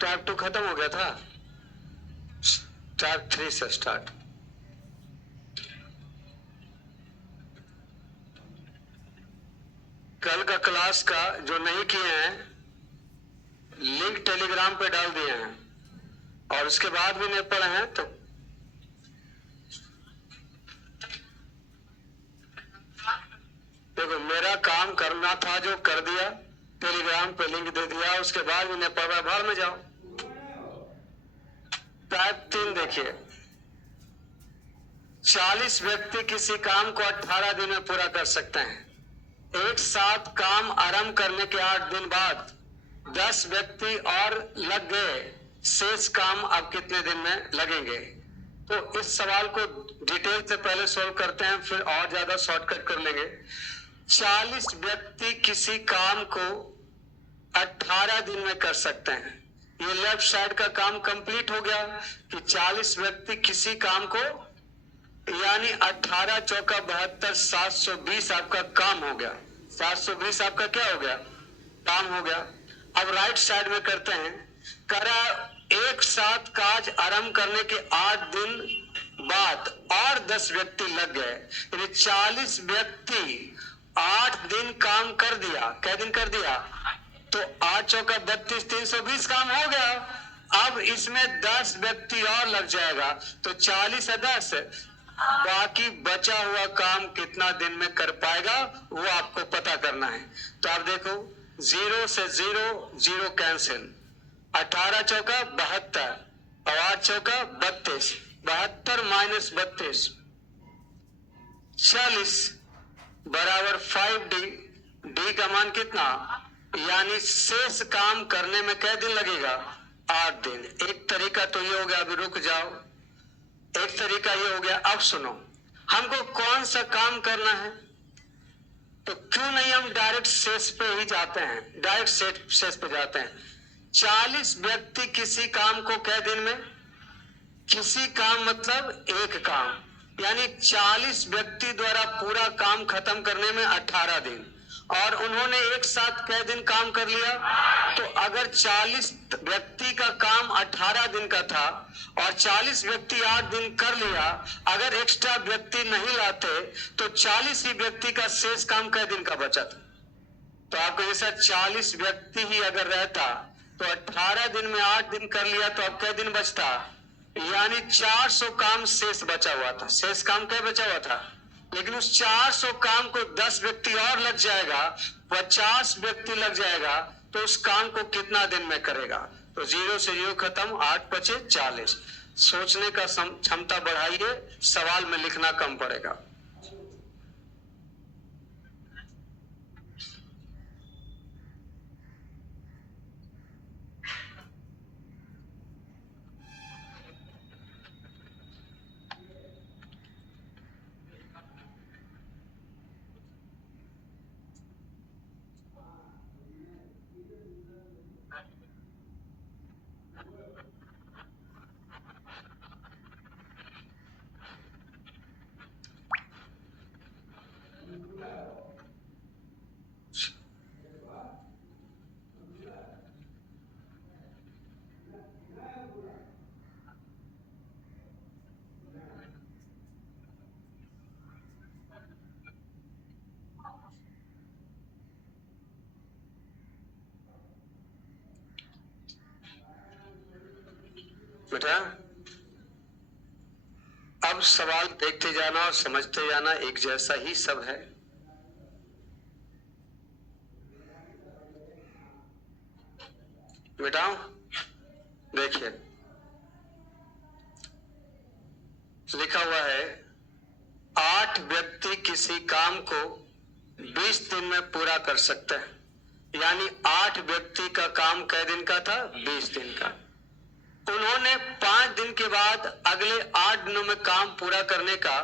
Type 2 खत्म हो गया था, टाइप 3 से स्टार्ट। कल का क्लास का जो नहीं किए हैं लिंक टेलीग्राम पे डाल दिए हैं, और उसके बाद भी नहीं पढ़े हैं तो देखो, मेरा काम करना था जो कर दिया, टेलीग्राम पे लिंक दे दिया, उसके बाद भी नहीं पढ़ रहा, बाहर में जाओ। टाइप 3 देखिए, 40 व्यक्ति किसी काम को 18 दिन में पूरा कर सकते हैं। एक साथ काम आरंभ करने के 8 दिन बाद 10 व्यक्ति और लग गए, शेष काम अब कितने दिन में लगेंगे? तो इस सवाल को डिटेल से पहले सॉल्व करते हैं, फिर और ज्यादा शॉर्टकट कर लेंगे। 40 व्यक्ति किसी काम को 18 दिन में कर सकते हैं। ये लेफ्ट साइड का काम कंप्लीट हो गया कि 40 व्यक्ति किसी काम को, यानी 18 चौका 72, 720 आपका काम हो गया। 720 आपका क्या हो गया? काम हो गया। अब राइट साइड में करते हैं, करा एक साथ काज आरंभ करने के 8 दिन बाद और 10 व्यक्ति लग गए, यानी 40 व्यक्ति 8 दिन काम कर दिया। कै दिन कर दिया? तो 8 चौका 32, 320 काम हो गया। अब इसमें 10 व्यक्ति और लग जाएगा, तो 40 है 10, बाकी बचा हुआ काम कितना दिन में कर पाएगा वो आपको पता करना है। तो आप देखो, 0 से 0, 0 कैंसिल, 18 चौका 72 और 8 चौका 32, 72 माइनस 32, 40 बराबर 5D। डी का मान कितना? यानी शेष काम करने में कै दिन लगेगा? 8 दिन। एक तरीका तो ये हो गया, अभी रुक जाओ, एक तरीका ये हो गया। अब सुनो, हमको कौन सा काम करना है, तो क्यों नहीं हम डायरेक्ट शेष पे ही जाते हैं, डायरेक्ट शेष पे जाते हैं। 40 व्यक्ति किसी काम को कै दिन में, किसी काम मतलब एक काम, यानी 40 व्यक्ति द्वारा पूरा काम खत्म करने में 18 दिन, और उन्होंने एक साथ कै दिन काम कर लिया। तो अगर 40 व्यक्ति का काम 18 दिन का था और 40 व्यक्ति 8 दिन कर लिया, अगर एक्स्ट्रा व्यक्ति नहीं लाते तो 40 ही व्यक्ति का शेष काम कै दिन का बचा था? तो आपको जैसा 40 व्यक्ति ही अगर रहता तो 18 दिन में 8 दिन कर लिया, तो अब कै दिन बचता? यानी 400 काम शेष बचा हुआ था। शेष काम क्या बचा हुआ था? लेकिन उस 400 काम को 10 व्यक्ति और लग जाएगा, 50 व्यक्ति लग जाएगा, तो उस काम को कितना दिन में करेगा? तो 0 से 0 खत्म, 8 बचे 40। सोचने का क्षमता बढ़ाइए, सवाल में लिखना कम पड़ेगा। बेटा, अब सवाल देखते जाना और समझते जाना, एक जैसा ही सब है। बेटा देखिए, लिखा हुआ है 8 व्यक्ति किसी काम को 20 दिन में पूरा कर सकते हैं, यानी 8 व्यक्ति का काम कै दिन का था? 20 दिन का। उन्होंने 5 दिन के बाद अगले 8 दिनों में काम पूरा करने का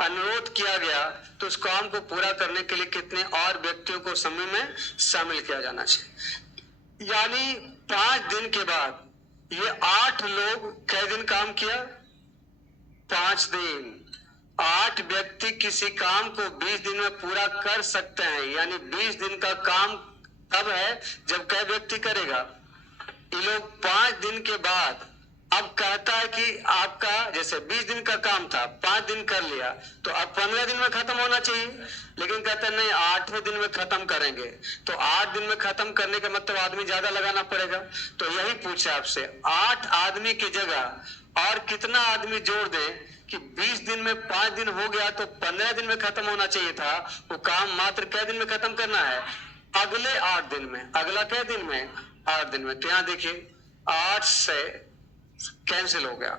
अनुरोध किया गया, तो उस काम को पूरा करने के लिए कितने और व्यक्तियों को समूह में शामिल किया जाना चाहिए? यानी 5 दिन के बाद ये 8 लोग कै दिन काम किया? 5 दिन। 8 व्यक्ति किसी काम को 20 दिन में पूरा कर सकते हैं, यानी 20 दिन का काम तब है जब कै व्यक्ति करेगा? ये लोग 5 दिन के बाद अब कहता है कि आपका जैसे 20 दिन का काम था, 5 दिन कर लिया, तो अब 15 दिन में खत्म होना चाहिए, लेकिन कहते हैं नहीं 8वें दिन में खत्म करेंगे। तो 8 दिन में खत्म करने का मतलब आदमी ज्यादा लगाना पड़ेगा। तो यही पूछे आपसे, 8 आदमी की जगह और कितना आदमी जोड़ दे कि 20 दिन में 5 दिन हो गया तो 15 दिन में खत्म होना चाहिए था। वो काम मात्र कै दिन में खत्म करना है? अगले 8 दिन में। अगला कै दिन में? 8 दिन में। तो यहां देखिए 8 से कैंसिल हो गया,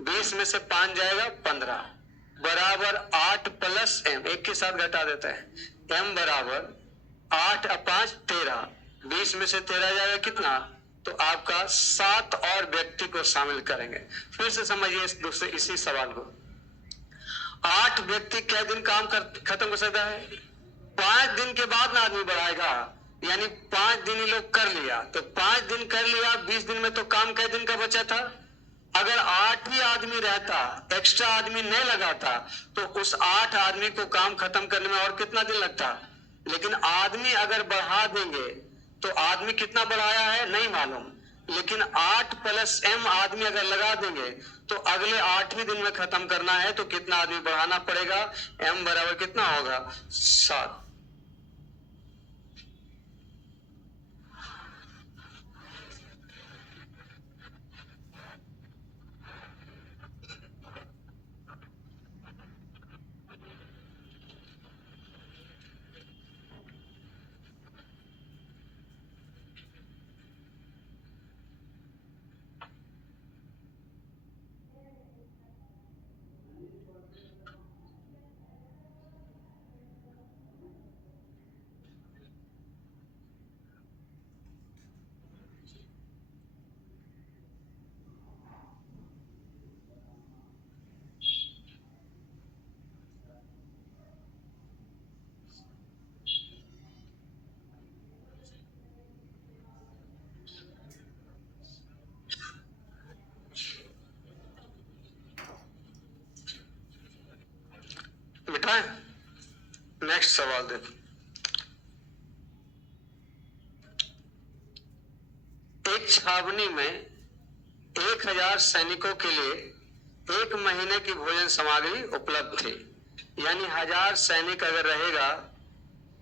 20 में से 5 जाएगा 15 बराबर 8 प्लस m, एक के साथ घटा देता है, m बराबर 8 और 5 13, 20 में से 13 जाएगा कितना? तो आपका 7 और व्यक्ति को शामिल करेंगे। फिर से समझिए इस दूसरे इसी सवाल को। 8 व्यक्ति कै दिन काम खत्म कर सकता है? 5 दिन के बाद ना आदमी बढ़ाएगा, यानी 5 दिन ही लोग कर लिया, तो 5 दिन कर लिया, 20 दिन में तो काम कै दिन का बचा था? अगर 8 ही आदमी रहता, एक्स्ट्रा आदमी नहीं लगाता, तो उस 8 आदमी को काम खत्म करने में और कितना दिन लगता? लेकिन आदमी अगर बढ़ा देंगे तो आदमी कितना बढ़ाया है नहीं मालूम, लेकिन 8 प्लस m आदमी अगर लगा देंगे तो अगले 8वें दिन में खत्म करना है, तो कितना आदमी बढ़ाना पड़ेगा? m बराबर कितना होगा? 7। मिटाएं? नेक्स्ट सवाल देखो। एक छावनी में 1000 सैनिकों के लिए 1 महीने की भोजन सामग्री उपलब्ध थी, यानी 1000 सैनिक अगर रहेगा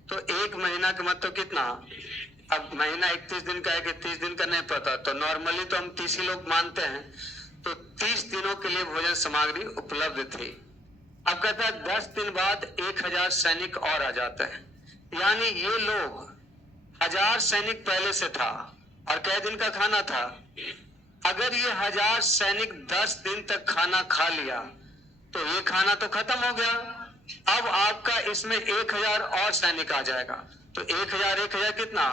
तो 1 महीना का मतलब कितना? अब महीना 31 दिन का है कि 30 दिन का नहीं पता, तो नॉर्मली तो हम 30 ही लोग मानते हैं, तो 30 दिनों के लिए भोजन सामग्री उपलब्ध थी। अब कहता है 10 दिन बाद 1000 सैनिक और आ जाते हैं, यानी ये लोग 1000 सैनिक पहले से था और कै दिन का खाना था? अगर ये 1000 सैनिक 10 दिन तक खाना खा लिया तो ये खाना तो खत्म हो गया। अब आपका इसमें 1000 और सैनिक आ जाएगा, तो 1000 कितना?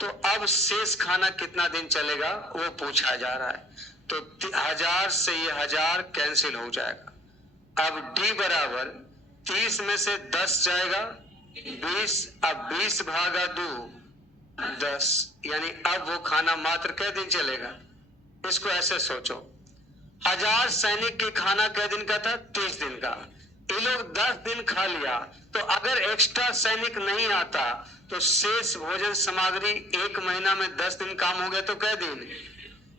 तो अब शेष खाना कितना दिन चलेगा वो पूछा जा रहा है। तो 1000 से ये 1000 कैंसिल हो जाएगा। अब d बराबर 30 में से 10 जाएगा 20, अब 20 भागा 2 10, यानी अब वो खाना मात्र कै दिन चलेगा? इसको ऐसे सोचो, 1000 सैनिक की खाना कै दिन का था? 30 दिन का। ये लोग 10 दिन खा लिया, तो अगर एक्स्ट्रा सैनिक नहीं आता तो शेष भोजन सामग्री 1 महीना में 10 दिन काम हो गया तो कै दिन?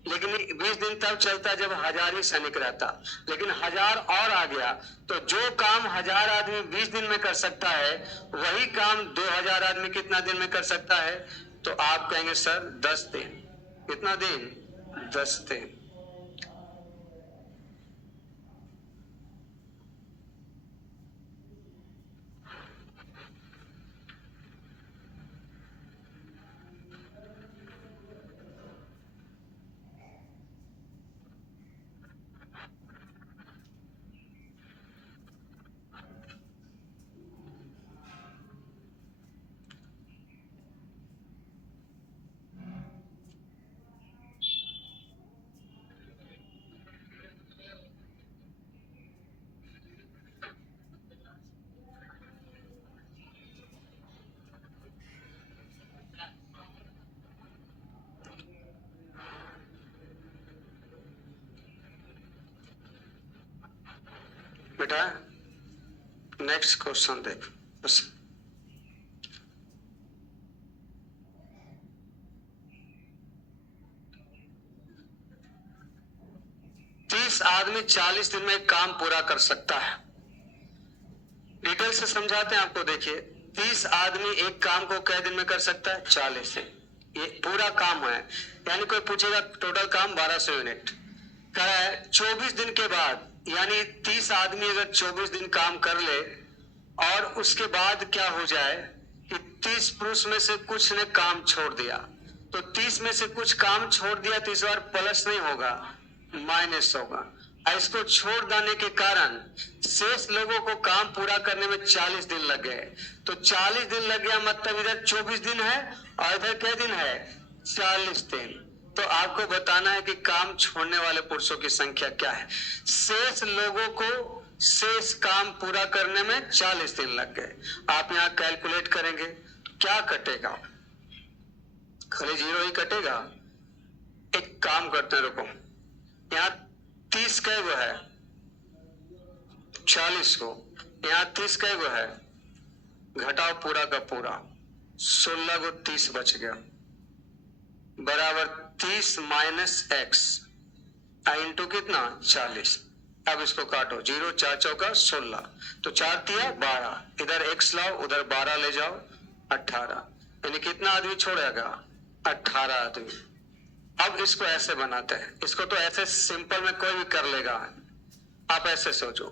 लेकिन 20 दिन तब चलता जब 1000 ही सैनिक रहता, लेकिन 1000 और आ गया, तो जो काम 1000 आदमी 20 दिन में कर सकता है वही काम 2000 आदमी कितना दिन में कर सकता है? तो आप कहेंगे सर 10 दिन। कितना दिन? 10 दिन। बेटा नेक्स्ट क्वेश्चन देख। बस आदमी 40 दिन में एक काम पूरा कर सकता है। डिटेल से समझाते हैं आपको। देखिए, 30 आदमी एक काम को कै दिन में कर सकता है? 40 दिन। ये पूरा काम है। यानी कोई पूछेगा टोटल काम 1200 यूनिट कह रहा है। 24 दिन के बाद, यानी 30 आदमी अगर 24 दिन काम कर ले और उसके बाद क्या हो जाए कि 30 पुरुष में से कुछ ने काम छोड़ दिया, तो 30 में से कुछ काम छोड़ दिया तो इस बार प्लस नहीं होगा, माइनस होगा। इसको छोड़ देने के कारण शेष लोगों को काम पूरा करने में 40 दिन लग गए। तो 40 दिन लग गया, मतलब इधर 24 दिन है और इधर क्या दिन है? 40 दिन। तो आपको बताना है कि काम छोड़ने वाले पुरुषों की संख्या क्या है। शेष लोगों को शेष काम पूरा करने में 40 दिन लग गए। आप यहाँ कैलकुलेट करेंगे तो क्या कटेगा? खाली जीरो ही कटेगा। एक काम करते हैं, रुको। यहाँ 30 कै गो है? 40 को। यहाँ 30 कै गो है? घटाओ पूरा का पूरा, 16 को 30 बच गया, बराबर 30 माइनस एक्स इंटू कितना? 40। अब इसको काटो, 0 4 चौका 16, तो 4 तिया 12, इधर एक्स लाओ उधर 12 ले जाओ, 18। यानी कितना आदमी छोड़ेगा? 18 आदमी। अब इसको ऐसे बनाते हैं। इसको तो ऐसे सिंपल में कोई भी कर लेगा। आप ऐसे सोचो,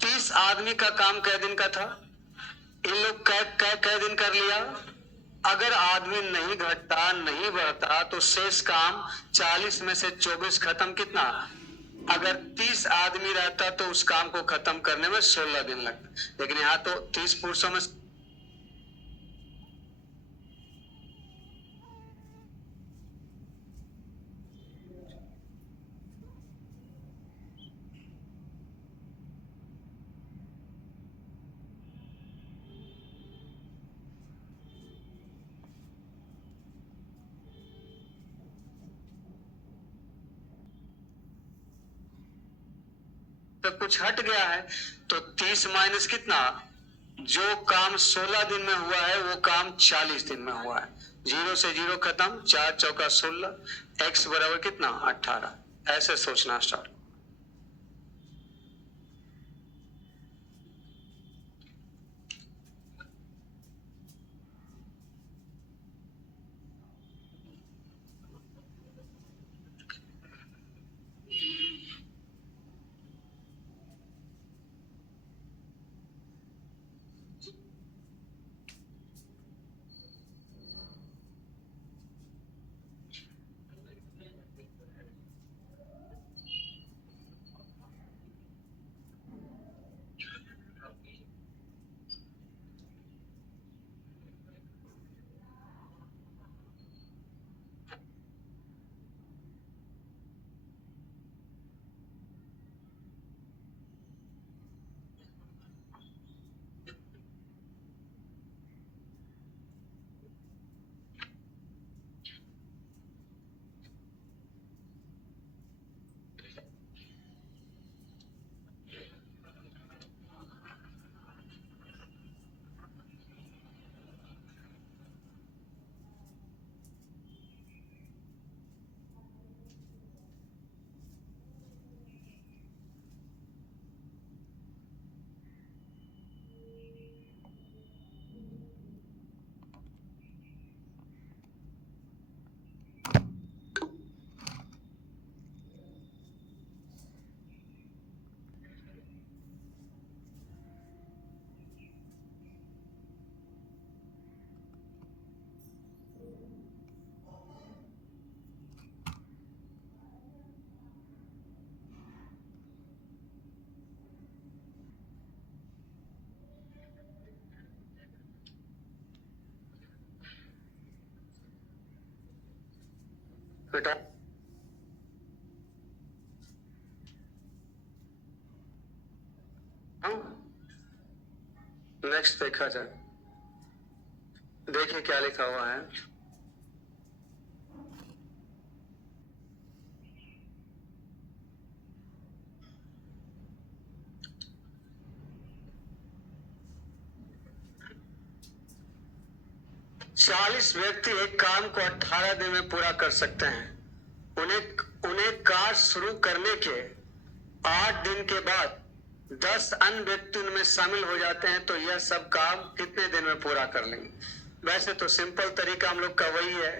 30 आदमी का काम कै दिन का था? इन लोग कै कै कै दिन कर लिया? अगर आदमी नहीं घटता नहीं बढ़ता तो शेष काम 40 में से 24 खत्म कितना? अगर 30 आदमी रहता तो उस काम को खत्म करने में 16 दिन लगता। लेकिन यहाँ तो 30 पुरुषों में तो कुछ हट गया है। तो 30 माइनस कितना? जो काम 16 दिन में हुआ है वो काम 40 दिन में हुआ है। 0 से 0 खत्म, 4 चौका 16, एक्स बराबर कितना? 18। ऐसे सोचना स्टार्ट। बेटा नेक्स्ट देखा जाए। देखिए क्या लिखा हुआ है। 40 व्यक्ति एक काम को 18 दिन में पूरा कर सकते हैं। उन्हें उन्हें कार्य शुरू करने के 8 दिन के बाद 10 अन्य व्यक्ति उनमें शामिल हो जाते हैं, तो यह सब काम कितने दिन में पूरा कर लेंगे? वैसे तो सिंपल तरीका हम लोग का वही है।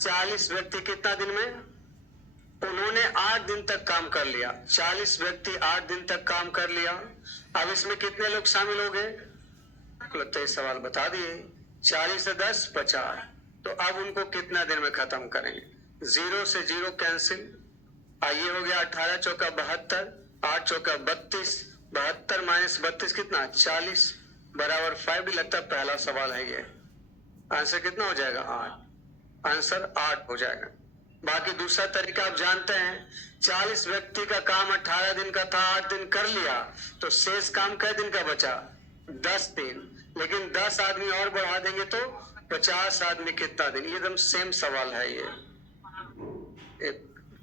40 व्यक्ति कितना दिन में? उन्होंने 8 दिन तक काम कर लिया। 40 व्यक्ति 8 दिन तक काम कर लिया। अब इसमें कितने लोग शामिल हो गए? लगता है सवाल बता दिए। 40 से 10 50। तो अब उनको कितना दिन में खत्म करेंगे? 0 से 0 कैंसिल। ये हो गया 18 चौका 72, 8 चौका 32, 72 माइनस 32 कितना? 40 बराबर 5 भी लगता है पहला सवाल है ये। आंसर कितना हो जाएगा? 8। आंसर 8 हो जाएगा। बाकी दूसरा तरीका आप जानते हैं, 40 व्यक्ति का काम 18 दिन का था, 8 दिन कर लिया, तो शेष काम कै दिन का बचा? 10 दिन। लेकिन 10 आदमी और बढ़ा देंगे तो 50 आदमी कितना दिन? एकदम सेम सवाल है ये।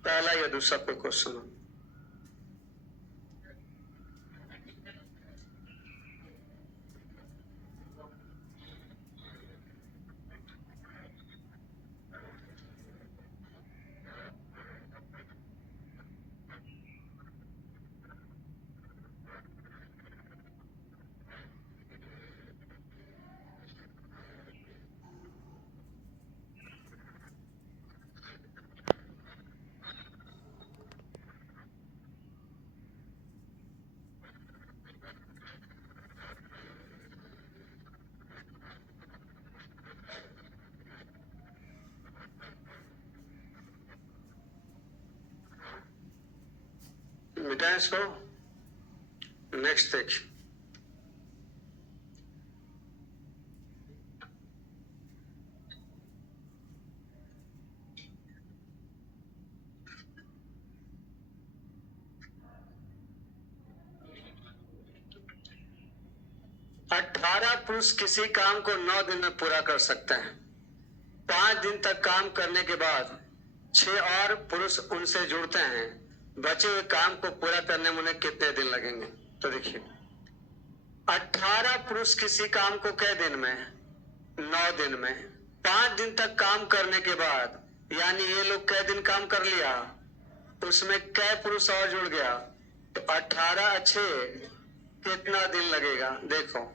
पहला या दूसरा कोई क्वेश्चन हो? मिटाएं इसको। नेक्स्ट देखिए। पुरुष किसी काम को 9 दिन में पूरा कर सकते हैं। 5 दिन तक काम करने के बाद 6 और पुरुष उनसे जुड़ते हैं। बचे हुए काम को पूरा करने में उन्हें कितने दिन लगेंगे? तो देखिए, 18 पुरुष किसी काम को कै दिन में? 9 दिन में। 5 दिन तक काम करने के बाद, यानी ये लोग कै दिन काम कर लिया, उसमें कै पुरुष और जुड़ गया, तो 18 अच्छे कितना दिन लगेगा? देखो,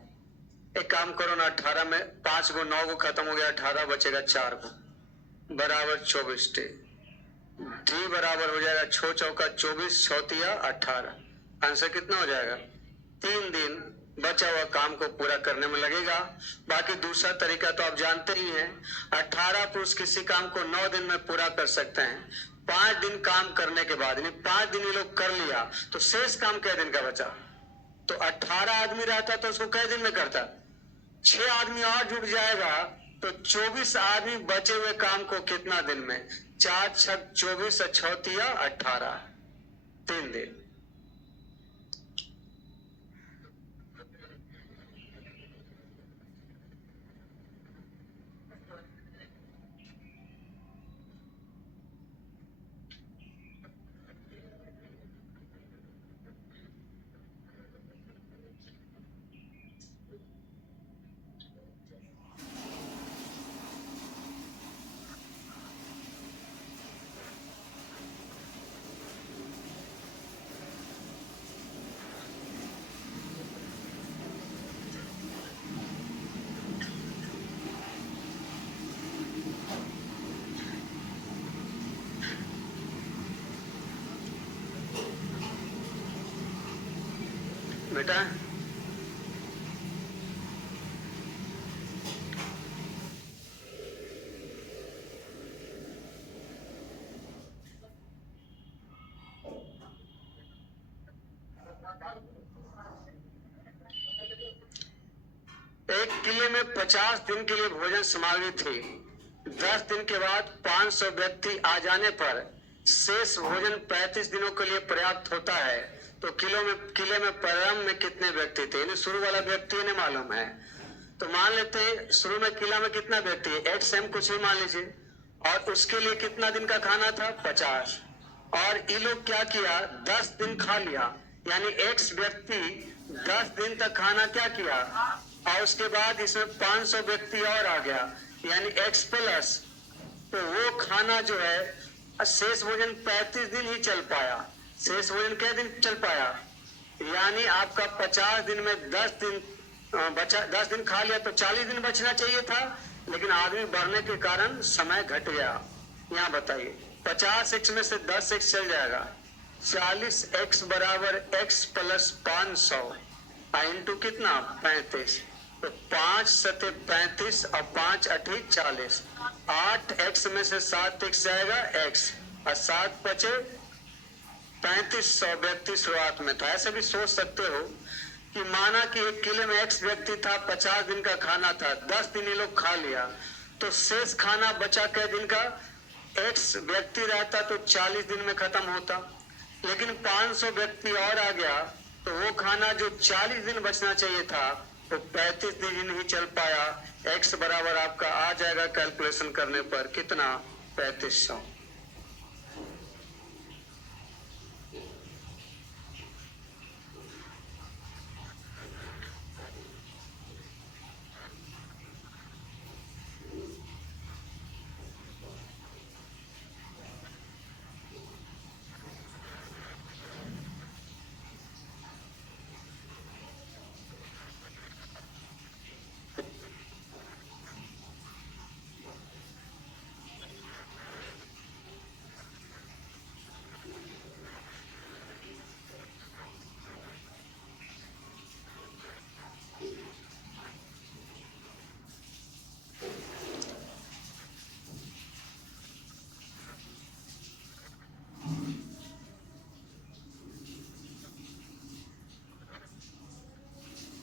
एक काम करो ना, 18 में 5 को 9 को खत्म हो गया, 18 बचेगा 4 को, बराबर 24 डी बराबर हो जाएगा 6 चौका 24, 6 तिया 18। आंसर कितना हो जाएगा? 3 दिन बचा हुआ काम को पूरा करने में लगेगा। बाकी दूसरा तरीका तो आप जानते ही हैं, 18 पुरुष किसी काम को 9 दिन में पूरा कर सकते हैं। 5 दिन काम करने के बाद, यानी 5 दिन ये लोग कर लिया, तो शेष काम कै दिन का बचा? तो 18 आदमी रहता तो उसको कै दिन में करता? 6 आदमी और जुड़ जाएगा, तो 24 आदमी बचे हुए काम को कितना दिन में? 4 6 24, 6 तिया 18, 3 दिन। बेटा, एक किले में 50 दिन के लिए भोजन सामग्री थी। 10 दिन के बाद 500 व्यक्ति आ जाने पर शेष भोजन 35 दिनों के लिए पर्याप्त होता है। तो किले में प्रारंभ में कितने व्यक्ति थे? यानी शुरू वाला व्यक्ति इन्हें मालूम है, तो मान लेते हैं शुरू में किला में कितना व्यक्ति है? एक्स एम कुछ भी मान लीजिए, और उसके लिए कितना दिन का खाना था? 50। और ये लोग क्या किया? 10 दिन खा लिया, यानी एक्स व्यक्ति 10 दिन तक खाना क्या किया? और उसके बाद इसमें 500 व्यक्ति और आ गया, यानी x प्लस, तो वो खाना जो है शेष भोजन 35 दिन ही चल पाया। शेष भोजन क्या दिन चल पाया, यानी आपका 50 दिन में 10 दिन बचा, 10 दिन खा लिया तो 40 दिन बचना चाहिए था, लेकिन आदमी बढ़ने के कारण समय घट गया। यहाँ बताइए 50x में से 10x चल जाएगा, 40x बराबर x प्लस 500 इंटू कितना 35, तो 5 सते 35 और 5 अठी 40, 8x में से 7x जाएगा x और 7 बचे 3500 व्यक्ति शुरुआत में था। ऐसे भी सोच सकते हो कि माना कि एक किले में x व्यक्ति था, 50 दिन का खाना था, 10 दिन ये लोग खा लिया, तो शेष खाना बचा कै दिन का, x व्यक्ति रहता तो 40 दिन में खत्म होता, लेकिन 500 व्यक्ति और आ गया तो वो खाना जो 40 दिन बचना चाहिए था तो 35 दिन ही चल पाया। x बराबर आपका आ जाएगा कैलकुलेशन करने पर कितना 3500।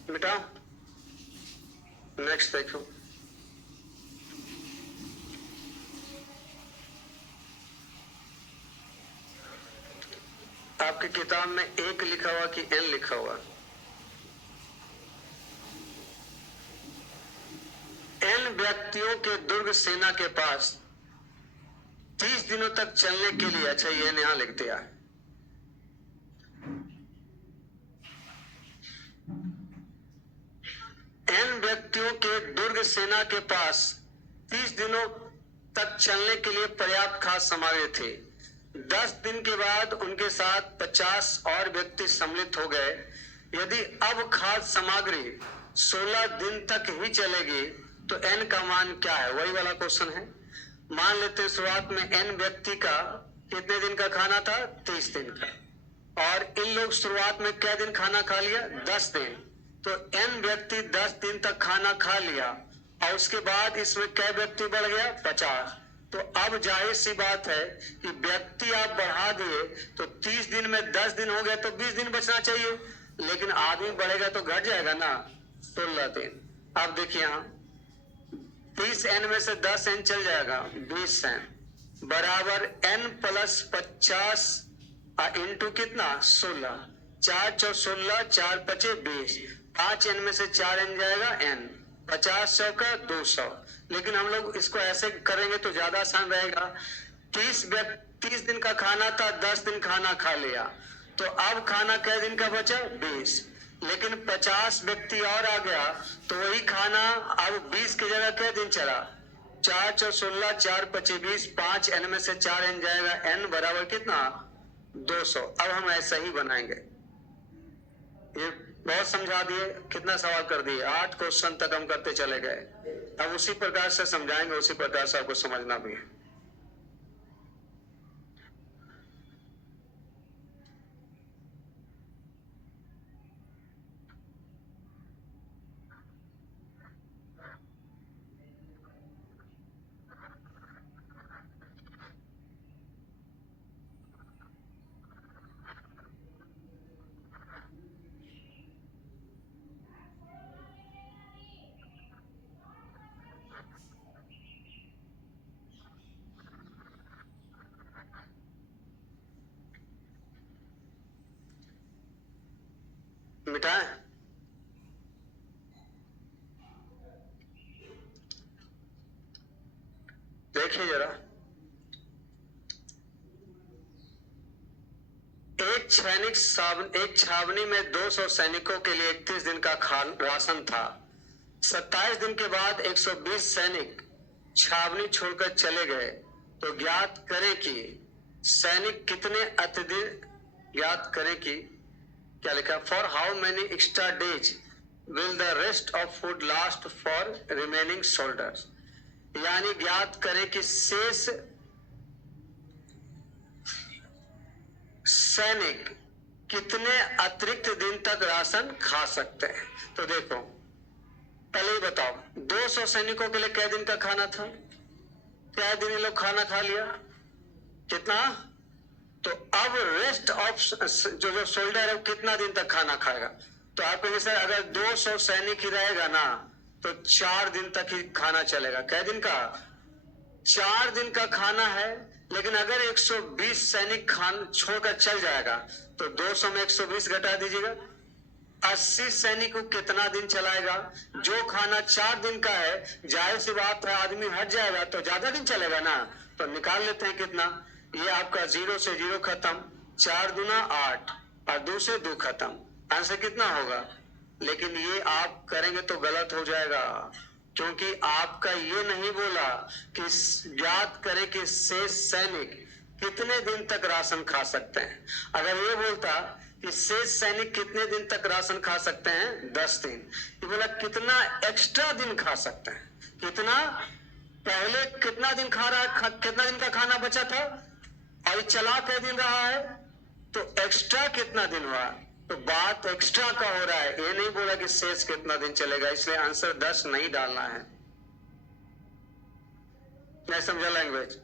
बेटा नेक्स्ट देखो, आपकी किताब में 1 लिखा हुआ कि n लिखा हुआ, n व्यक्तियों के दुर्ग सेना के पास 30 दिनों तक चलने के लिए, अच्छा ये यहां लिख दिया, n व्यक्तियों के दुर्ग सेना के पास 30 दिनों तक चलने के लिए पर्याप्त खाद्य सामग्री थी। 10 दिन के बाद उनके साथ 50 और व्यक्ति सम्मिलित हो गए। यदि अब खाद्य सामग्री 16 दिन तक ही चलेगी तो n का मान क्या है, वही वाला क्वेश्चन है। मान लेते हैं शुरुआत में n व्यक्ति का कितने दिन का खाना था, 30 दिन का, और इन लोग शुरुआत में क्या दिन खाना खा लिया, 10 दिन, तो n व्यक्ति 10 दिन तक खाना खा लिया और उसके बाद इसमें क्या व्यक्ति बढ़ गया, 50। तो अब जाहिर सी बात है कि व्यक्ति आप बढ़ा दिए तो 30 दिन में 10 दिन हो गया तो 20 दिन बचना चाहिए, लेकिन आदमी बढ़ेगा तो घट जाएगा ना, 16 दिन। अब देखिए यहाँ 30n में से 10n चल जाएगा, 20n बराबर n प्लस 50 इंटू कितना 16, 4 चौ 16, 4 पचे 20, 5n में से 4n जाएगा n, 50 100 का 200, लेकिन हम लोग इसको ऐसे करेंगे तो ज्यादा आसान रहेगा। 30 दिन का खाना था, 10 दिन खाना खा लिया, तो अब खाना कै दिन का बचा, 20, लेकिन 50 व्यक्ति और आ गया तो वही खाना अब 20 की जगह कै दिन चला, 4 चौ 16, 4 पचे 20, 5n में से 4n जाएगा, n बराबर कितना 200। अब हम ऐसा ही बनाएंगे, ये बहुत समझा दिए, कितना सवाल कर दिए, 8 क्वेश्चन तक हम करते चले गए। अब उसी प्रकार से समझाएंगे, उसी प्रकार से आपको समझना भी है। मिटाए, देखिए जरा, एक छावनी में 200 सैनिकों के लिए 31 दिन का राशन था। 27 दिन के बाद 120 सैनिक छावनी छोड़कर चले गए, तो ज्ञात करें कि सैनिक कितने अत्यधिक, ज्ञात करें कि क्या लिखा, for how many extra days will the rest of food last for remaining soldiers. यानी ज्ञात करें कि शेष सैनिक कितने अतिरिक्त दिन तक राशन खा सकते हैं। तो देखो पहले ही बताओ, 200 सैनिकों के लिए कै दिन का खाना था, क्या दिन ये लोग खाना खा लिया, कितना, तो अब रेस्ट ऑफ जो सोल्जर है वो कितना दिन तक खाना खाएगा। तो आप कहेंगे सर अगर 200 सैनिक ही रहेगा ना तो 4 दिन तक ही खाना चलेगा। कै दिन का, 4 दिन का खाना है। लेकिन अगर 120 सैनिक खान छोड़कर चल जाएगा तो 200 में 120 घटा दीजिएगा, 80 सैनिक को कितना दिन चलाएगा। जो खाना 4 दिन का है, जाहिर सी बात है आदमी हट जाएगा तो ज्यादा दिन चलेगा ना। तो निकाल लेते हैं कितना, ये आपका 0 से 0 खत्म, 4 दूना 8 और 2 से 2 खत्म, आंसर कितना होगा। लेकिन ये आप करेंगे तो गलत हो जाएगा, क्योंकि आपका ये नहीं बोला कि ज्ञात करें कि शेष सैनिक कितने दिन तक राशन खा सकते हैं। अगर ये बोलता कि शेष सैनिक कितने दिन तक राशन खा सकते हैं, 10 दिन, ये बोला कितना एक्स्ट्रा दिन खा सकते हैं, कितना, पहले कितना दिन खा रहा, कितना दिन का खाना बचा था और चला कै दिन रहा है, तो एक्स्ट्रा कितना दिन हुआ। तो बात एक्स्ट्रा का हो रहा है, ये नहीं बोला कि शेष कितना दिन चलेगा, इसलिए आंसर 10 नहीं डालना है। नहीं समझा लैंग्वेज।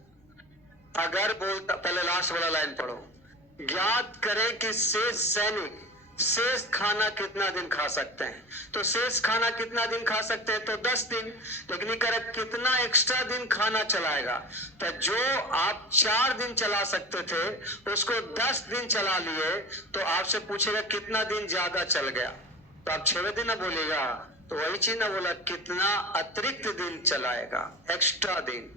अगर बोलता, पहले लास्ट वाला लाइन पढ़ो, ज्ञात करें कि शेष सैनिक शेष खाना कितना दिन खा सकते हैं। तो शेष खाना कितना दिन खा सकते हैं, तो 10 दिन। लेकिन कर कितना एक्स्ट्रा दिन खाना चलाएगा, तो जो आप 4 दिन चला सकते थे उसको 10 दिन चला लिए, तो आपसे पूछेगा कितना दिन ज्यादा चल गया, तो आप 6वें दिन ना बोलेगा। तो वही चीज ना बोला, कितना अतिरिक्त दिन चलाएगा, एक्स्ट्रा दिन।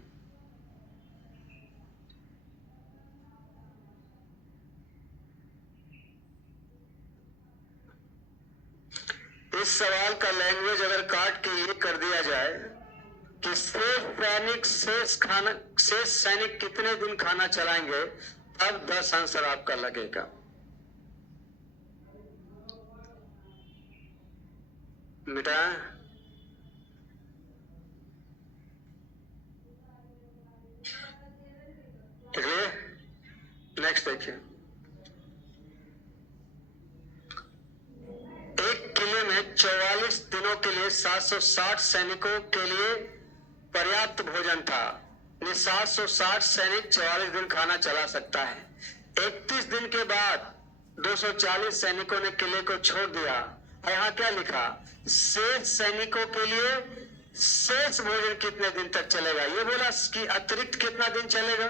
इस सवाल का लैंग्वेज अगर काट के ये कर दिया जाए कि शेष सैनिक कितने दिन खाना चलाएंगे, तब 10 आंसर आपका लगेगा। बेटा देखिए, नेक्स्ट देखिए, एक किले में 44 दिनों के लिए 760 सैनिकों के लिए पर्याप्त भोजन था। 760 सैनिक 44 दिन खाना चला सकता है। 31 दिन के बाद 240 सैनिकों ने किले को छोड़ दिया। यहाँ क्या लिखा, शेष सैनिकों के लिए शेष भोजन कितने दिन तक चलेगा। ये बोला कि अतिरिक्त कितना दिन चलेगा,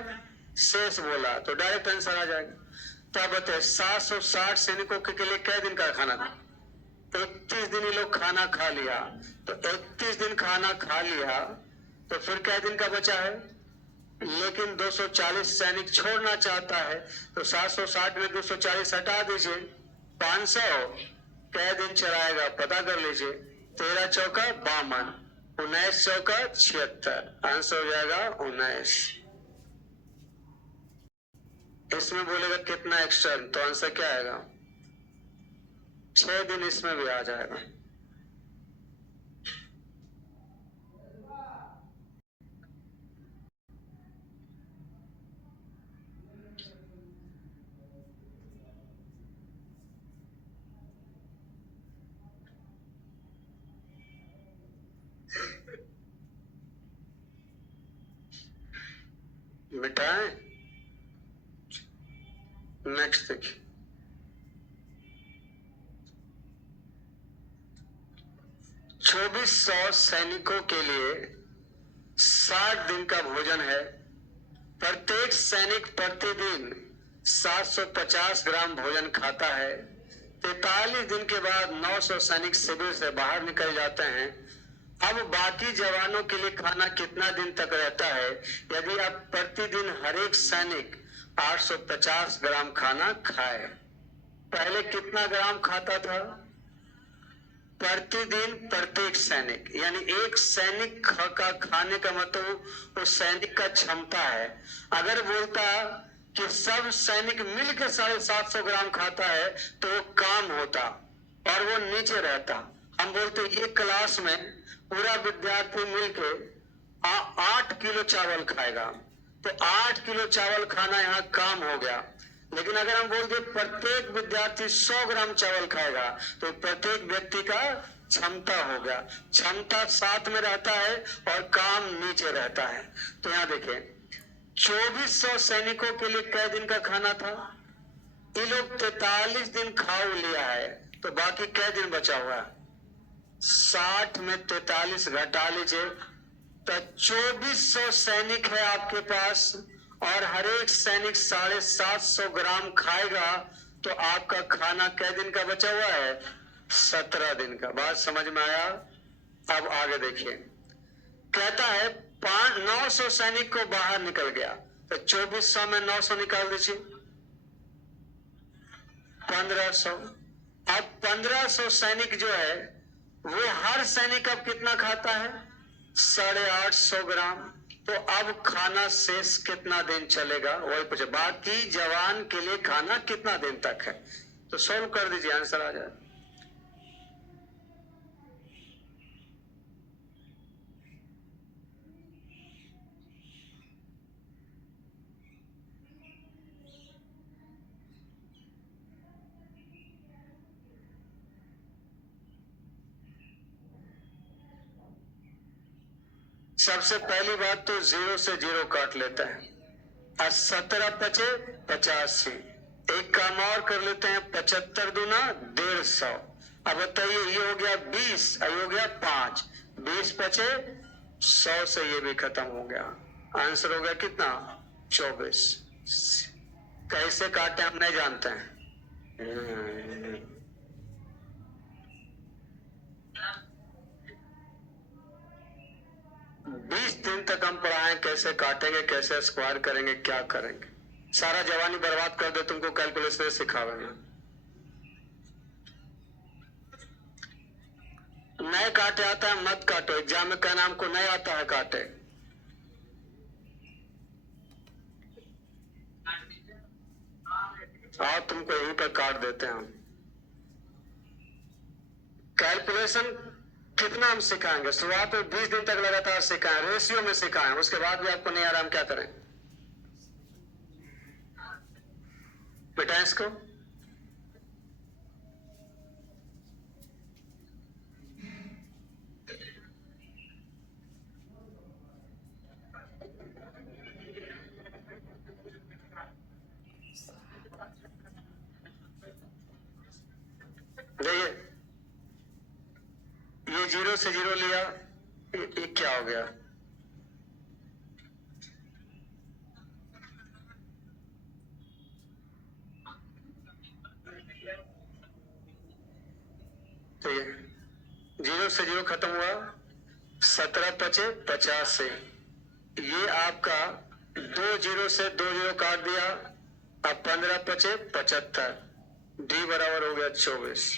शेष बोला, तो डायरेक्ट आंसर आ जाएगा। तो अब बताए 760 सैनिकों के लिए कै दिन का खाना था, 31 दिन ये लोग खाना खा लिया। तो 31 दिन खाना खा लिया तो फिर कै दिन का बचा है। लेकिन 240 सैनिक छोड़ना चाहता है, तो 760 में 240 हटा दीजिए, 500 कै दिन चलाएगा पता कर लीजिए। 13 चौका 52, 19 चौका 76, आंसर हो जाएगा 19। इसमें बोलेगा कितना एक्स्ट्रा, तो आंसर क्या आएगा, 6 दिन इसमें भी आ जाएगा। मिटाए, नेक्स्ट देखिए, 2400 सैनिकों के लिए 60 दिन का भोजन है। प्रत्येक सैनिक प्रतिदिन 750 ग्राम भोजन खाता है। 43 दिन के बाद 900 सैनिक शिविर से बाहर निकल जाते हैं। अब बाकी जवानों के लिए खाना कितना दिन तक रहता है, यदि आप प्रतिदिन हर एक सैनिक 850 ग्राम खाना खाए। पहले कितना ग्राम खाता था, प्रतिदिन प्रत्येक सैनिक, यानी एक सैनिक का खाने का मतलब उस सैनिक का क्षमता है। अगर बोलता कि सब सैनिक मिलकर 750 ग्राम खाता है तो वो काम होता और वो नीचे रहता। हम बोलते ये क्लास में पूरा विद्यार्थी मिलके 8 किलो चावल खाएगा तो 8 किलो चावल खाना यहाँ काम हो गया। लेकिन अगर हम बोल दे प्रत्येक विद्यार्थी 100 ग्राम चावल खाएगा तो प्रत्येक व्यक्ति का क्षमता हो गया। क्षमता साथ में रहता है और काम नीचे रहता है। तो यहाँ देखिए 2400 सैनिकों के लिए कै दिन का खाना था? ये लोग 43 दिन खाओ लिया है तो बाकी कै दिन बचा हुआ है? 60 में 43 घटा लीजिए तो 2400 सैनिक है आपके पास और हर एक सैनिक 750 ग्राम खाएगा तो आपका खाना कै दिन का बचा हुआ है? 17 दिन का। बात समझ में आया? अब आगे देखिए, कहता है 900 सैनिक को बाहर निकल गया तो 2400 में 900 निकाल दीजिए, 1500। अब 1500 सैनिक जो है वो हर सैनिक अब कितना खाता है? 850 ग्राम। तो अब खाना शेष कितना दिन चलेगा वही पूछे। बाकी जवान के लिए खाना कितना दिन तक है? तो सोल्व कर दीजिए, आंसर आ जाए। सबसे पहली बात तो 0 से 0 काट लेता है और 17 पचे 85। एक काम और कर लेते हैं, 75 दूना 150। अब बताइए ये हो गया 20 और ये हो गया 5। 20 पचे 100 से ये भी खत्म हो गया। आंसर हो गया कितना? 24। कैसे काटे हम नहीं जानते हैं। 20 दिन तक हम पढ़ाएं कैसे काटेंगे, कैसे स्क्वायर करेंगे, क्या करेंगे। सारा जवानी बर्बाद कर दे तुमको कैलकुलेशन सिखावेंगे। नए काटे आता है मत काटो, एग्जाम में कहना हमको नहीं आता है काटे। आओ तुमको यहीं पर काट देते हैं हम। कैलकुलेशन कितना हम सिखाएंगे? शुरुआत में 20 दिन तक लगातार सिखाएं, रेशियो में सिखाएं, उसके बाद भी आपको नहीं आ रहा, हम क्या करें? बेटा इसको देखिए, ये 0 से 0 लिया, ये क्या हो गया? तो ये 0 से 0 खत्म हुआ, 17 पचे 50 से ये आपका 2 0 से 2 0 काट दिया। अब 15 पचे 75, डी बराबर हो गया 24।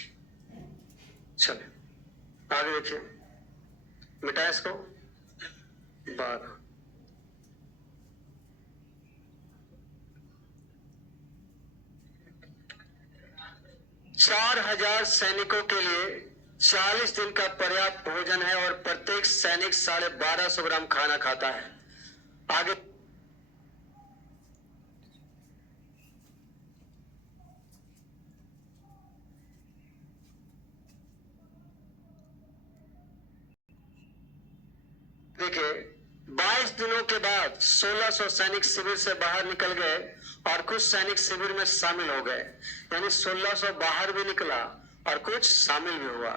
चले आगे देखिए, मिटाए इसको। 12 4000 सैनिकों के लिए 40 दिन का पर्याप्त भोजन है और प्रत्येक सैनिक 1250 ग्राम खाना खाता है। आगे देखिए, 22 दिनों के बाद 1600 सैनिक शिविर से बाहर निकल गए और कुछ सैनिक शिविर में शामिल हो गए। यानी 1600 बाहर भी निकला और कुछ शामिल भी हुआ।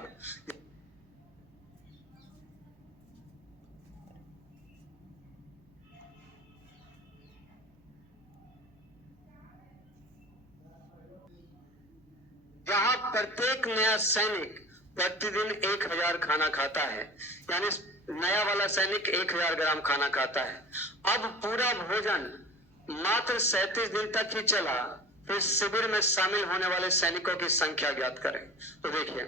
जहां प्रत्येक नया सैनिक प्रतिदिन 1000 खाना खाता है, यानी नया वाला सैनिक 1000 ग्राम खाना खाता है। अब पूरा भोजन मात्र 37 दिन तक ही चला, फिर शिविर में शामिल होने वाले सैनिकों की संख्या ज्ञात करें। तो देखिए,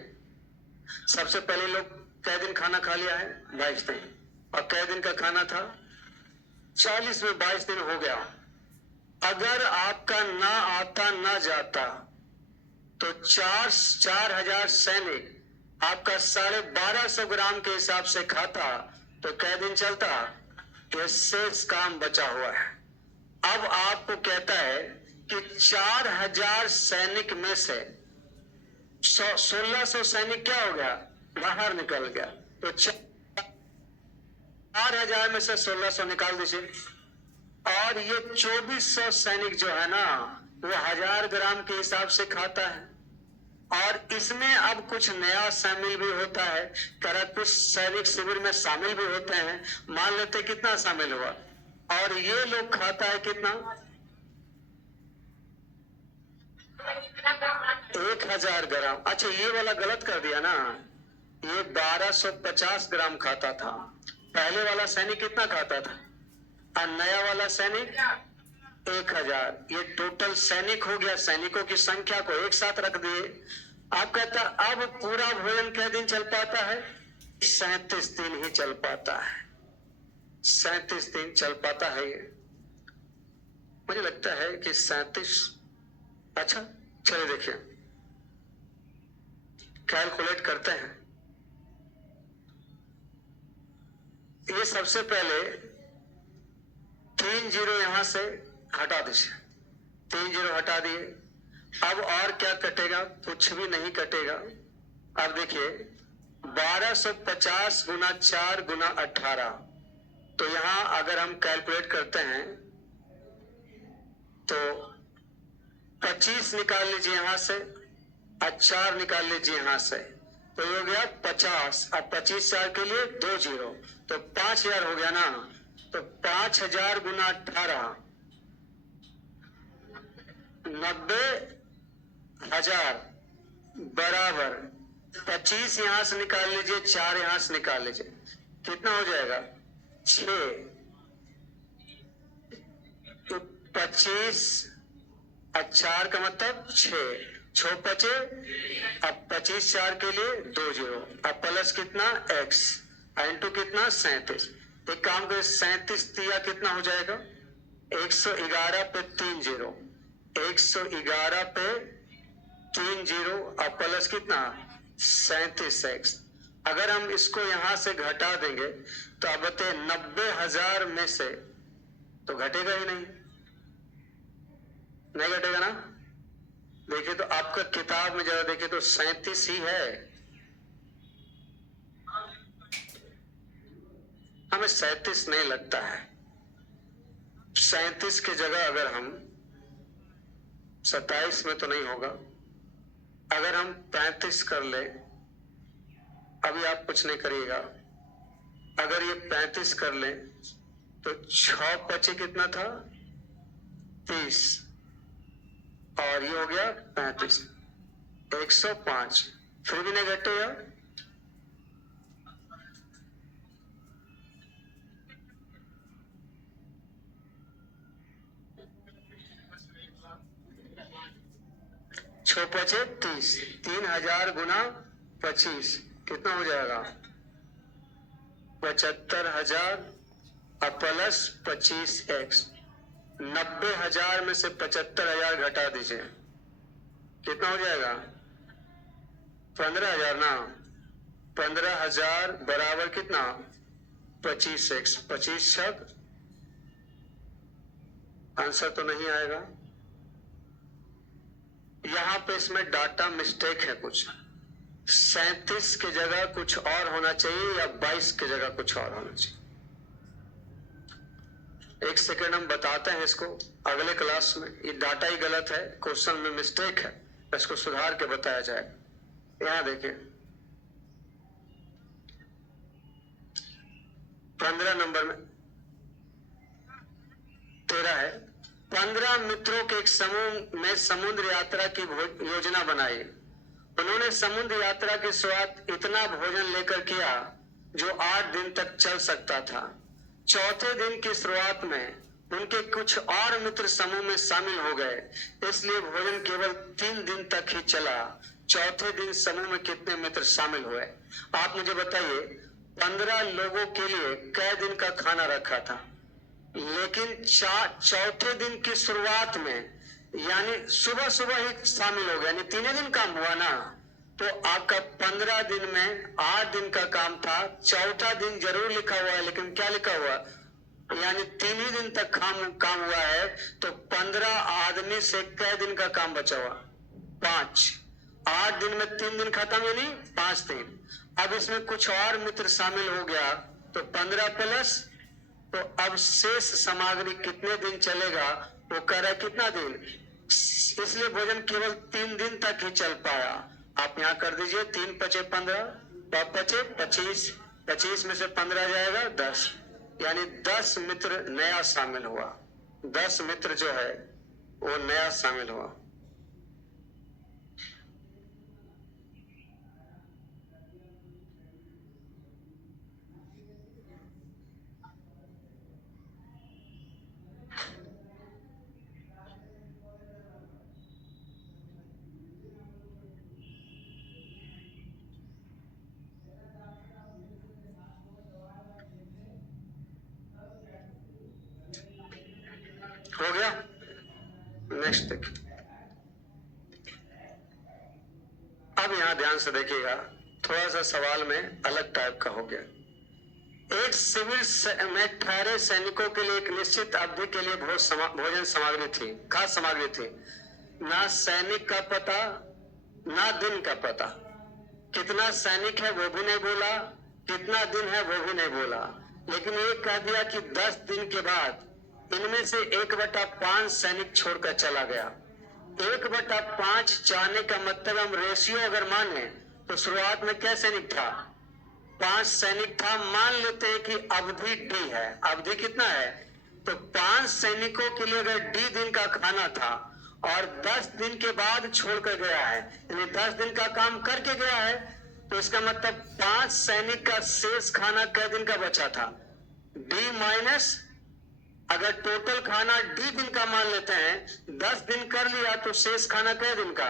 सबसे पहले लोग कै दिन खाना खा लिया है? 22 दिन। और कै दिन का खाना था? 40 में 22 दिन हो गया। अगर आपका ना आता ना जाता तो 4,000 सैनिक आपका 1250 ग्राम के हिसाब से खाता तो कै दिन चलता? ये शेष काम बचा हुआ है। अब आपको कहता है कि 4,000 सैनिक में से 1600 सैनिक क्या हो गया? बाहर निकल गया। तो 4,000 में से 1600 निकाल दीजिए। और ये 2400 सैनिक जो है ना, वो 1000 ग्राम के हिसाब से खाता है। और इसमें अब कुछ नया शामिल भी होता है, कुछ सैनिक शिविर में शामिल भी होते हैं। मान लेते कितना शामिल हुआ? और ये लोग खाता है कितना? 1000 ग्राम। अच्छा, ये वाला गलत कर दिया ना, ये 1250 ग्राम खाता था। पहले वाला सैनिक कितना खाता था? और नया वाला सैनिक 1000। ये टोटल सैनिक हो गया। सैनिकों की संख्या को एक साथ रख दिए। आप कहता अब पूरा भोजन कै दिन चल पाता है? 37 दिन ही चल पाता है। 37 दिन चल पाता है ये। मुझे लगता है कि 37। अच्छा चलिए देखिए, कैलकुलेट करते हैं। ये सबसे पहले 3 जीरो यहां से हटा दीजिए। 3 जीरो हटा दिए। अब और क्या कटेगा? कुछ भी नहीं कटेगा। अब देखिए 1250 गुना 4 गुना 18। तो यहां अगर हम कैलकुलेट करते हैं तो 25 निकाल लीजिए यहां से और 4 निकाल लीजिए यहां से, तो ये हो गया 50। अब 25 4 के लिए 2 जीरो, तो 5000 हो गया ना। तो 5000 गुना 18 90,000 बराबर 25 यहां से निकाल लीजिए, 4 यहां से निकाल लीजिए, कितना हो जाएगा? 6। तो 25 और 4 का मतलब 6, 6 बचे। अब 25 4 के लिए 2 जीरो, अब प्लस कितना? x इंटू कितना? 37। एक काम करें, 37 दिया कितना हो जाएगा? 111 पे 3 जीरो, 111 पे 3 जीरो और प्लस कितना? 37x। अगर हम इसको यहां से घटा देंगे तो अब बताए 90,000 में से तो घटेगा ही नहीं, नहीं घटेगा ना। देखिए तो आपका किताब में जरा देखिए तो 37 ही है। हमें 37 नहीं लगता है। 37 की जगह अगर हम 27 में तो नहीं होगा, अगर हम 35 कर ले, अभी आप कुछ नहीं करिएगा, अगर ये 35 कर ले तो 6 बचे कितना था? 30 और ये हो गया 35, 105। फिर भी नहीं घटेगा। छो पचे 30, 3000 गुना 25 कितना हो जाएगा? 75,000 और प्लस 25x। 90,000 में से 75,000 घटा दीजिए, कितना हो जाएगा? 15,000 ना। 15,000 बराबर कितना? 25x। 25 छक, आंसर तो नहीं आएगा। यहां पे इसमें डाटा मिस्टेक है कुछ। 37 की जगह कुछ और होना चाहिए या 22 की जगह कुछ और होना चाहिए। एक सेकेंड हम बताते हैं इसको अगले क्लास में। ये डाटा ही गलत है, क्वेश्चन में मिस्टेक है, इसको सुधार के बताया जाएगा। यहां देखिए 15 नंबर में 13 है। 15 मित्रों के एक समूह में समुद्र यात्रा की योजना बनाई। उन्होंने समुद्र यात्रा की शुरुआत इतना भोजन लेकर किया जो 8 दिन तक चल सकता था। चौथे दिन की शुरुआत में उनके कुछ और मित्र समूह में शामिल हो गए, इसलिए भोजन केवल 3 दिन तक ही चला। चौथे दिन समूह में कितने मित्र शामिल हुए? आप मुझे बताइए, 15 लोगों के लिए कै दिन का खाना रखा था? लेकिन चौथे दिन की शुरुआत में, यानी सुबह सुबह ही शामिल हो गया, यानी 3 दिन काम हुआ ना। तो आपका 15 दिन में 8 दिन का काम था, चौथा दिन जरूर लिखा हुआ है, लेकिन क्या लिखा हुआ, यानी 3 ही दिन तक काम हुआ है। तो 15 आदमी से कै दिन का काम बचा हुआ? 5। 8 दिन में 3 दिन खत्म, यानी 5 दिन। अब इसमें कुछ और मित्र शामिल हो गया, तो 15 प्लस, तो अब शेष सामग्री कितने दिन चलेगा? वो कह रहा है कितना दिन, इसलिए भोजन केवल 3 दिन तक ही चल पाया। आप यहाँ कर दीजिए, 3 पचे 15, 5 पचे 25, 25 में से 15 जाएगा 10, यानी 10 मित्र नया शामिल हुआ। 10 मित्र जो है वो नया शामिल हुआ। हो गया? नेक्स्ट देखिए। अब यहां ध्यान से देखिएगा, थोड़ा सा सवाल में अलग टाइप का हो गया। एक शिविर में ठहरे सैनिकों के लिए एक निश्चित अवधि के लिए भोजन सामग्री थी, खास सामग्री थी। ना सैनिक का पता, ना दिन का पता। कितना सैनिक है वो भी नहीं बोला, कितना दिन है वो भी नहीं बोला, लेकिन ये कह दिया कि 10 दिन के बाद इनमें से 1/5 सैनिक छोड़कर चला गया। 1/5 जाने का मतलब, हम रेशियो अगर मान लें तो शुरुआत में क्या सैनिक था? 5 सैनिक था। मान लेते हैं कि अवधि डी है, अवधि कितना है? तो 5 सैनिकों के लिए अगर डी दिन का खाना था और 10 दिन के बाद छोड़कर गया है, यानी 10 दिन का काम करके गया है, तो इसका मतलब 5 सैनिक का शेष खाना कै दिन का बचा था? डी माइनस, अगर टोटल खाना डी दिन का मान लेते हैं, 10 दिन कर लिया तो शेष खाना कै दिन का?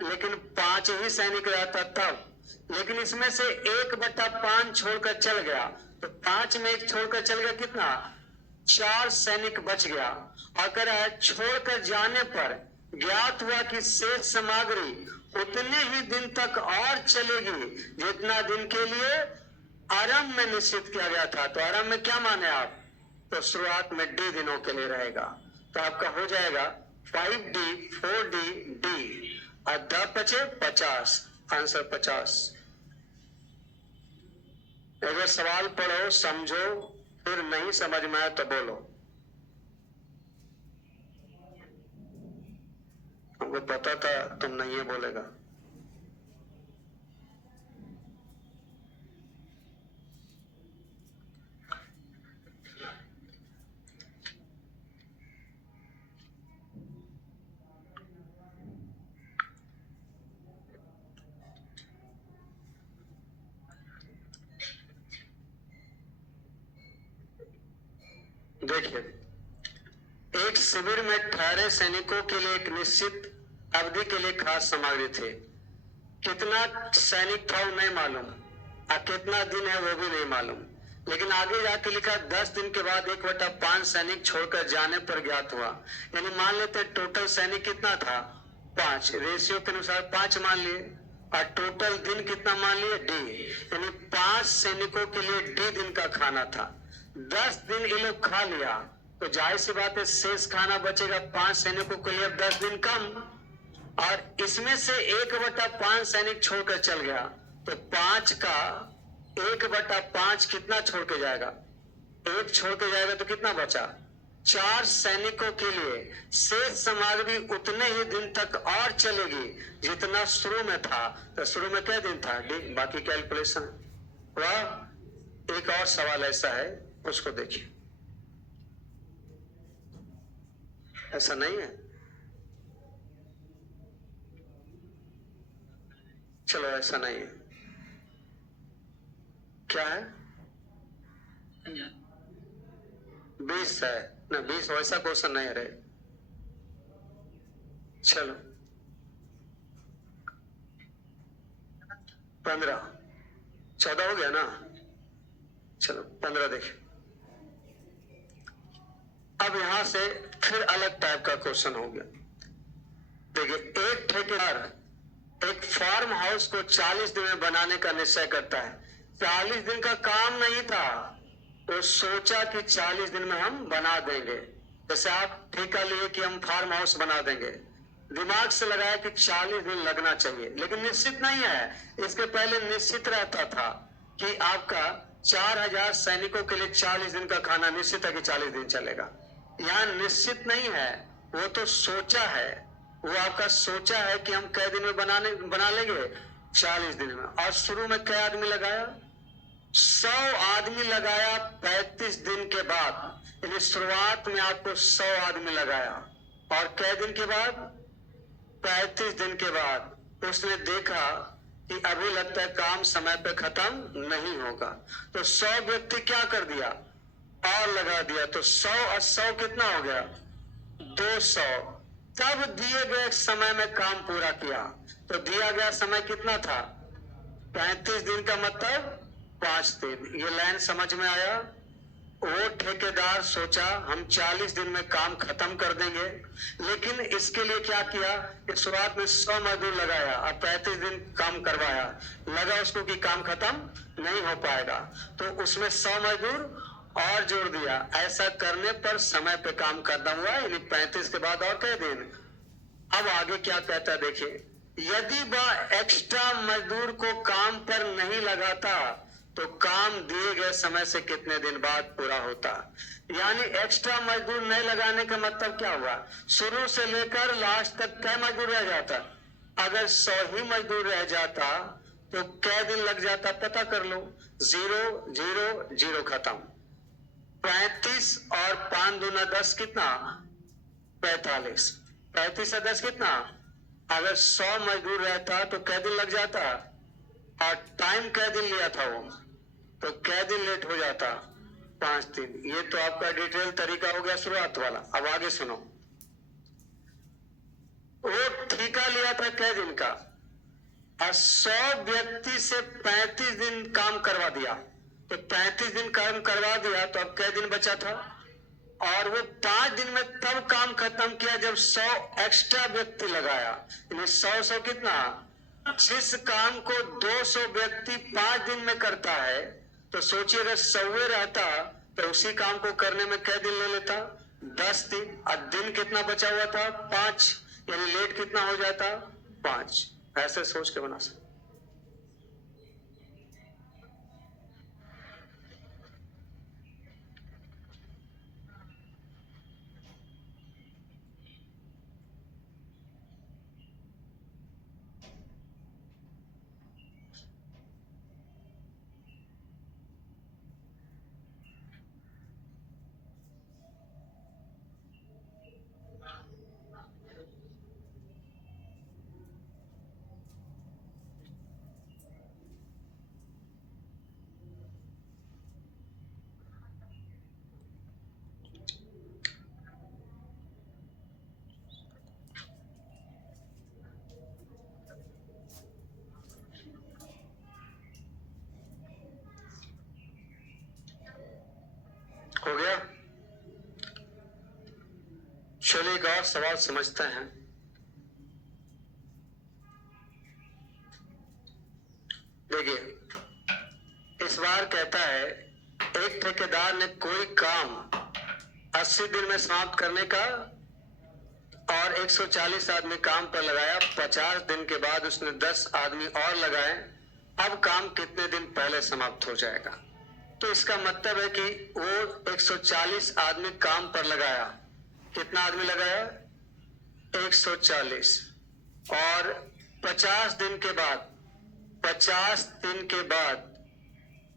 लेकिन 5 ही सैनिक रहता तब, लेकिन इसमें से 1/5 छोड़कर चल गया, तो 5 में 1 छोड़कर चल गया, कितना? 4 सैनिक बच गया। अगर छोड़कर जाने पर ज्ञात हुआ कि शेष सामग्री उतने ही दिन तक और चलेगी जितना दिन के लिए आरंभ में निश्चित किया गया था। तो आरंभ में क्या माने आप? तो शुरुआत में डी दिनों के लिए रहेगा, तो आपका हो जाएगा 5D 4D डी, और 10 बचे 50, आंसर 50। अगर सवाल पढ़ो, समझो, फिर नहीं समझ में आए तो बोलो। हमको पता था तुम नहीं है बोलेगा। देखिए, एक शिविर में ठहरे सैनिकों के लिए एक निश्चित अवधि के लिए खास सामग्री थी। कितना सैनिक था वो नहीं मालूम, और कितना दिन है वो भी नहीं मालूम, लेकिन आगे जाके लिखा 10 दिन के बाद 1/5 सैनिक छोड़कर जाने पर ज्ञात हुआ। यानी मान लेते टोटल सैनिक कितना था? 5, रेशियो के अनुसार 5 मान लिए, और टोटल दिन कितना मान लिए? डी, यानी 5 सैनिकों के लिए डी दिन का खाना था। 10 दिन ये लोग खा लिया, तो जाहिर सी बात है शेष खाना बचेगा 5 सैनिकों के लिए, अब 10 दिन कम, और इसमें से 1/5 सैनिक छोड़कर चल गया, तो 5 का 1/5 कितना छोड़ के जाएगा? 1 छोड़ के जाएगा, तो कितना बचा? 4 सैनिकों के लिए शेष सामग्री उतने ही दिन तक और चलेगी जितना शुरू में था। तो शुरू में क्या दिन था? डी, बाकी कैलकुलेशन। वह एक और सवाल ऐसा है, उसको देखिए। ऐसा नहीं है, चलो ऐसा नहीं है, क्या है? 20 है ना, 20 वैसा क्वेश्चन नहीं रहे। चलो 15, 14 हो गया ना। चलो 15 देखें। अब यहां से फिर अलग टाइप का क्वेश्चन हो गया। देखिए, एक ठेकेदार एक फार्म हाउस को 40 दिन में बनाने का निश्चय करता है। 40 दिन का काम नहीं था, वो सोचा कि 40 दिन में हम बना देंगे। जैसे आप ठेका लिए कि हम फार्म हाउस बना देंगे, दिमाग से लगाया कि 40 दिन लगना चाहिए, लेकिन निश्चित नहीं है। इसके पहले निश्चित रहता था कि आपका 4000 सैनिकों के लिए 40 दिन का खाना निश्चित है कि 40 दिन चलेगा। यहाँ निश्चित नहीं है, वो तो सोचा है। वो आपका सोचा है कि हम कै दिन में बना लेंगे, 40 दिन में। और शुरू में कै आदमी लगाया? 100 आदमी लगाया 35 दिन के बाद। यानी शुरुआत में आपको 100 आदमी लगाया, और कै दिन के बाद? 35 दिन के बाद उसने देखा कि अभी लगता है काम समय पे खत्म नहीं होगा, तो 100 व्यक्ति क्या कर दिया? और लगा दिया। तो 100 और 100 कितना हो गया? 200। तब दिए गए समय में काम पूरा किया। तो दिया गया समय कितना था? 35 दिन का मतलब 5 दिन। ये लाइन समझ में आया? वो ठेकेदार सोचा हम 40 दिन में काम खत्म कर देंगे, लेकिन इसके लिए क्या किया कि शुरुआत में 100 मजदूर लगाया और 35 दिन काम करवाया। लगा उसको कि काम खत्म नहीं हो पाएगा, तो उसमें 100 मजदूर और जोड़ दिया। ऐसा करने पर समय पे काम खत्म हुआ, यानी 35 के बाद और कई दिन। अब आगे क्या कहता है देखिए, यदि वह एक्स्ट्रा मजदूर को काम पर नहीं लगाता तो काम दिए गए समय से कितने दिन बाद पूरा होता। यानी एक्स्ट्रा मजदूर नहीं लगाने का मतलब क्या हुआ? शुरू से लेकर लास्ट तक कै मजदूर रह जाता? अगर 100 ही मजदूर रह जाता तो कै दिन लग जाता पता कर लो। 0 0 0 खत्म। 35 और 5 दूना 10 कितना? 45। 35 और 10 कितना? अगर 100 मजदूर रहता तो कै दिन लग जाता? और टाइम कै दिन लिया था वो, तो कै दिन लेट हो जाता? 5 दिन। ये तो आपका डिटेल तरीका हो गया शुरुआत वाला। अब आगे सुनो, वो ठेका लिया था कै दिन का, और 100 व्यक्ति से 35 दिन काम करवा दिया। तो 35 दिन काम करवा दिया, तो अब कै दिन बचा था? और वो 5 दिन में तब काम खत्म किया जब 100 एक्स्ट्रा व्यक्ति लगाया। 100 कितना? जिस काम को 200 व्यक्ति 5 दिन में करता है, तो सोचिए अगर 100 रहता तो उसी काम को करने में कै दिन ले लेता? 10 दिन। और दिन कितना बचा हुआ था? 5। यानी लेट कितना हो जाता? 5। ऐसे सोच के बना सकते। हो गया? चलिए एक और सवाल समझते हैं। देखिए, इस बार कहता है एक ठेकेदार ने कोई काम 80 दिन में समाप्त करने का और 140 आदमी काम पर लगाया। 50 दिन के बाद उसने 10 आदमी और लगाए। अब काम कितने दिन पहले समाप्त हो जाएगा? तो इसका मतलब है कि वो 140 आदमी काम पर लगाया। कितना आदमी लगाया? 140। और 50 दिन के बाद, 50 दिन के बाद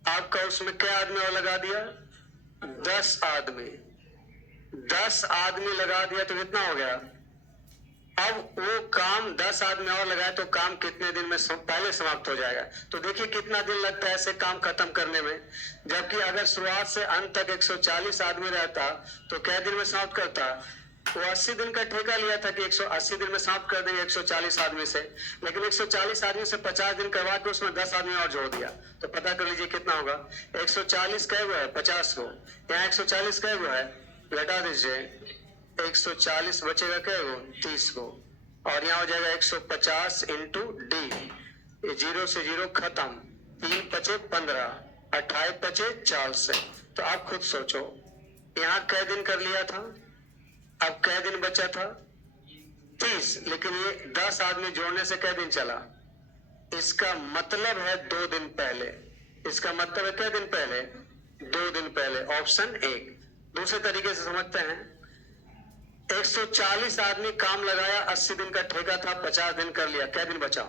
आपका उसमें क्या आदमी और लगा दिया? 10 आदमी। 10 आदमी लगा दिया तो कितना हो गया? अब वो काम 10 आदमी और लगाए तो काम कितने दिन में पहले समाप्त हो जाएगा? तो देखिए कितना दिन लगता है ऐसे काम खत्म करने में। जबकि अगर शुरुआत से अंत तक 140 आदमी रहता तो कै दिन में समाप्त करता? वो 80 दिन का ठेका लिया था कि 180 दिन में समाप्त कर देंगे 140 आदमी से, लेकिन 140 आदमी से 50 दिन करवा के उसमें 10 आदमी और जोड़ दिया। तो पता कर लीजिए कितना होगा। 140 कै गो है 50 को, यहाँ 140 कै गो है, घटा दीजिए 140 बचेगा कै गो 30 को, और यहाँ हो जाएगा 150 इंटू डी, ये 0 से 0 खत्म, 3 पचे 15, 28 पचे 4 से। तो आप खुद सोचो यहाँ कै दिन कर लिया था, अब कै दिन बचा था 30, लेकिन ये 10 आदमी जोड़ने से कै दिन चला, इसका मतलब है 2 दिन पहले। इसका मतलब है कै दिन पहले, 2 दिन पहले, ऑप्शन 1। दूसरे तरीके से समझते हैं, 140 आदमी काम लगाया, 80 दिन का ठेका था, 50 दिन कर लिया, कै दिन बचा,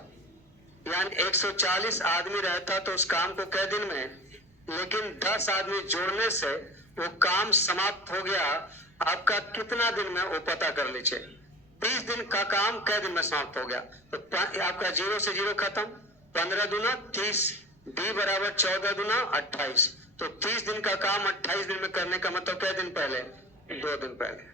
यानी 140 आदमी रहता तो उस काम को कै दिन में, लेकिन 10 आदमी जोड़ने से वो काम समाप्त हो गया। आपका कितना दिन में वो पता कर लीजिए। 30 दिन का काम कै दिन में समाप्त हो गया, तो आपका 0 से 0 खत्म, 15 दूना 30, डी बराबर 14 दूना 28। तो 30 दिन का काम 28 दिन में करने का मतलब कै दिन पहले, 2 दिन पहले।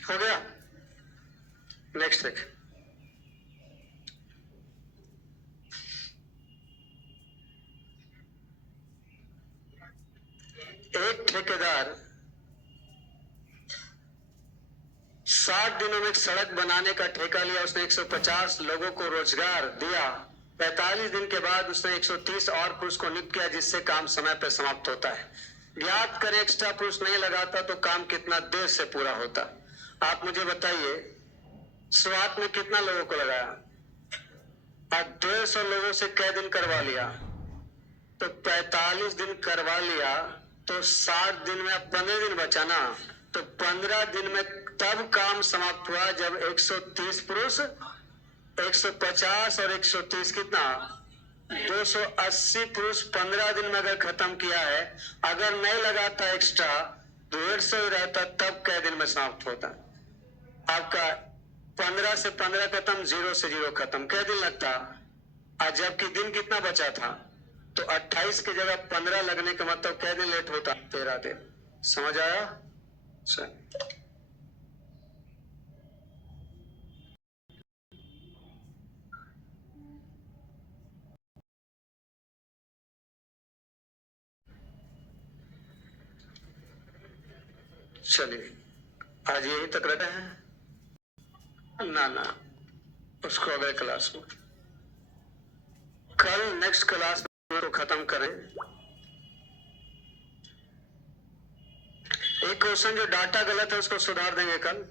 हो गया। नेक्स्ट देख, एक ठेकेदार 60 दिनों में एक सड़क बनाने का ठेका लिया, उसने 150 लोगों को रोजगार दिया। 45 दिन के बाद उसने 130 और पुरुष को नियुक्त किया, जिससे काम समय पर समाप्त होता है। ज्ञात करें एक्स्ट्रा पुरुष नहीं लगाता तो काम कितना देर से पूरा होता। आप मुझे बताइए, शुरुआत में कितना लोगों को लगाया, और 150 लोगों से कै दिन करवा लिया, तो 45 दिन करवा लिया, तो 60 दिन में 15 दिन बचा ना, तो 15 दिन में तब काम समाप्त हुआ जब 130 पुरुष, 150 और 130 कितना, 280 पुरुष 15 दिन में अगर खत्म किया है। अगर नहीं लगाता एक्स्ट्रा तो 150 रहता, तब कै दिन में समाप्त होता। आपका 15 से 15 खत्म, 0 से 0 खत्म, कै दिन लगता। और जबकि दिन कितना बचा था, तो 28 की जगह 15 लगने का मतलब कै दिन लेट होता, 13 दिन। समझ आया? चलिए आज यही तक रखते हैं ना, उसको अगले क्लास में, कल नेक्स्ट क्लास में तो खत्म करें। एक क्वेश्चन जो डाटा गलत है उसको सुधार देंगे कल।